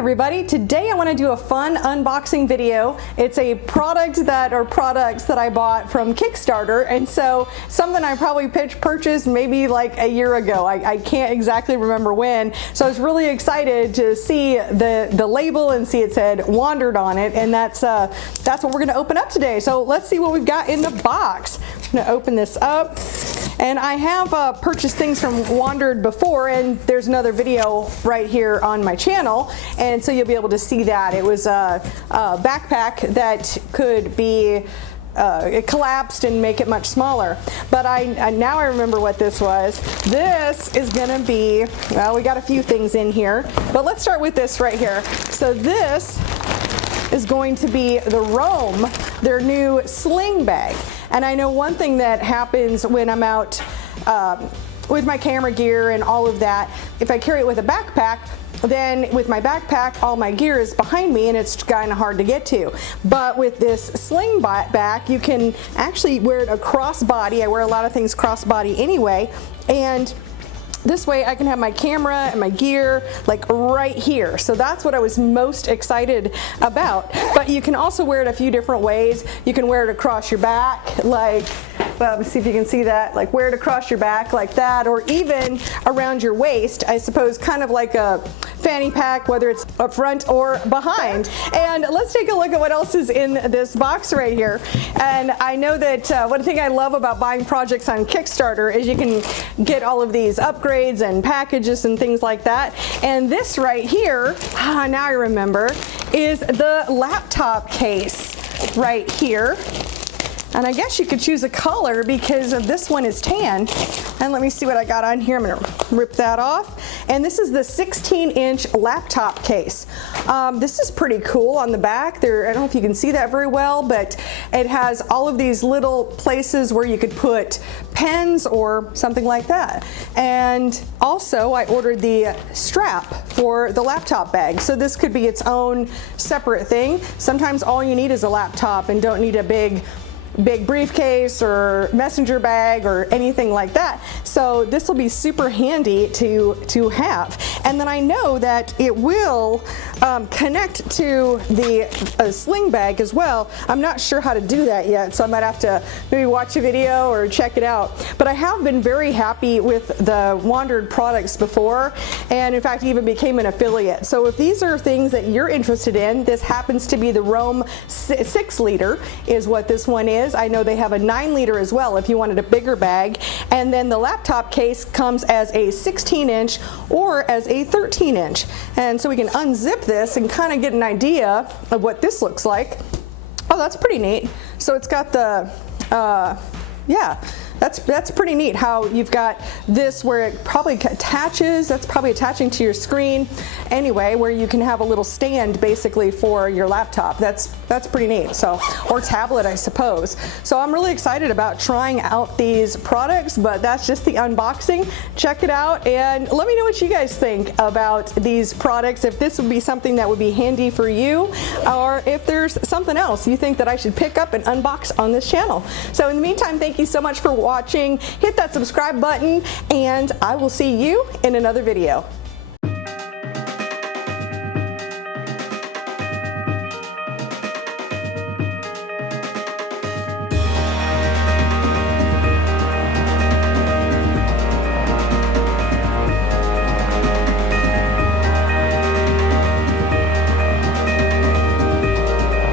everybody, today I want to do a fun unboxing video. It's a product that or products that I bought from Kickstarter, and so something I probably purchased maybe like a year ago. I can't exactly remember when, so I was really excited to see the label and see it said Wandrd on it, and that's what we're going to open up today. So let's see what we've got in the box. I'm going to open this up. And I have purchased things from Wandrd before, and there's another video right here on my channel, and so you'll be able to see that. It was a backpack that could be it collapsed and make it much smaller. But now I remember what this was. This is gonna be, well, we got a few things in here, but let's start with this right here. So this is going to be the Roam, their new sling bag. And I know one thing that happens when I'm out with my camera gear and all of that, if I carry it with a backpack, then with my backpack, all my gear is behind me and it's kind of hard to get to. But with this sling bag, you can actually wear it a crossbody. I wear a lot of things crossbody anyway, and this way I can have my camera and my gear like right here. So that's what I was most excited about. But you can also wear it a few different ways. You can wear it across your back, like, well, let me see if you can see that, like wear it across your back like that, or even around your waist, I suppose, kind of like a fanny pack, whether it's up front or behind. And let's take a look at what else is in this box right here. And I know that one thing I love about buying projects on Kickstarter is you can get all of these upgrades and packages and things like that. And this right here, now I remember, is the laptop case right here. And I guess you could choose a color because this one is tan. And let me see what I got on here. I'm gonna rip that off. And this is the 16-inch laptop case. This is pretty cool on the back. There, I don't know if you can see that very well, but it has all of these little places where you could put pens or something like that. And also I ordered the strap for the laptop bag. So this could be its own separate thing. Sometimes all you need is a laptop and don't need a big briefcase or messenger bag or anything like that. So this will be super handy to have. And then I know that it will connect to the sling bag as well. I'm not sure how to do that yet, so I might have to maybe watch a video or check it out. But I have been very happy with the Wandrd products before, and in fact even became an affiliate. So if these are things that you're interested in, this happens to be the Roam 6-liter is what this one is. I know they have a 9-liter as well if you wanted a bigger bag. And then the laptop case comes as a 16-inch or as a 13-inch. And so we can unzip this and kind of get an idea of what this looks like. Oh, that's pretty neat. So it's got the, yeah. That's pretty neat how you've got this where it probably attaches, that's probably attaching to your screen anyway, where you can have a little stand basically for your laptop. That's pretty neat. So, or tablet, I suppose. So I'm really excited about trying out these products, but that's just the unboxing. Check it out and let me know what you guys think about these products, if this would be something that would be handy for you, or if there's something else you think that I should pick up and unbox on this channel. So in the meantime, thank you so much for watching. Hit that subscribe button, and I will see you in another video.